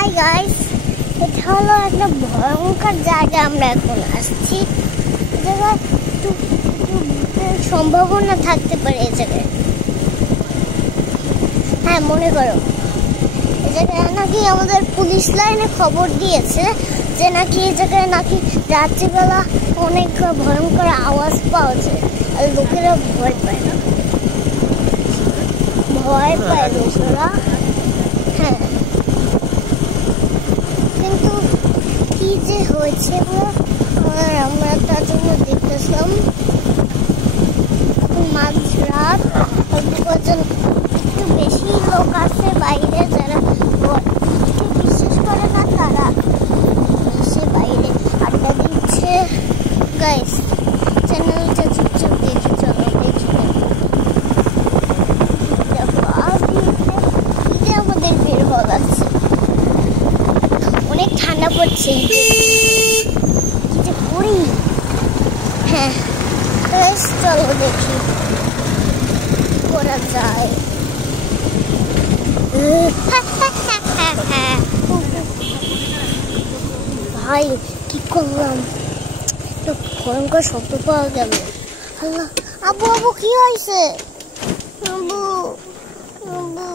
Hi guys, এটা হলো একটা ভয়ঙ্কর জায়গা। আমরা এখন আসছি। এই জায়গায় সম্ভাবনা থাকতে পারে। এই জায়গায় হ্যাঁ, মনে করো এই জায়গায় নাকি আমাদের পুলিশ লাইনে খবর দিয়েছে যে নাকি এই জায়গায় নাকি রাত্রিবেলা অনেক ভয়ঙ্কর আওয়াজ পাওয়া যায়, আর লোকেরা ভয় পায় না, লোকেরা। হ্যাঁ, কিন্তু কি যে হয়েছে আমরা তার জন্য দেখতেছিলাম। মাঝরাত একটু বেশি লোক আছে বাইরে, যারা বিশ্বাস করে না তারা এসে বাইরে আড্ডা দিচ্ছে। গাইস, চ্যানেলটা চুপচাপ দেখে চলো, দেখি ঈদে আমাদের বের হওয়া লাগছে। অনেক ঠান্ডা পড়ছে, কি যে করি। হ্যাঁ, চলো দেখি করা যায়। ভাই কি করলাম, তো ভয়ঙ্কর শব্দ পাওয়া গেল। আল্লাহ, আবু আবু কি হয়েছে? আবু আবু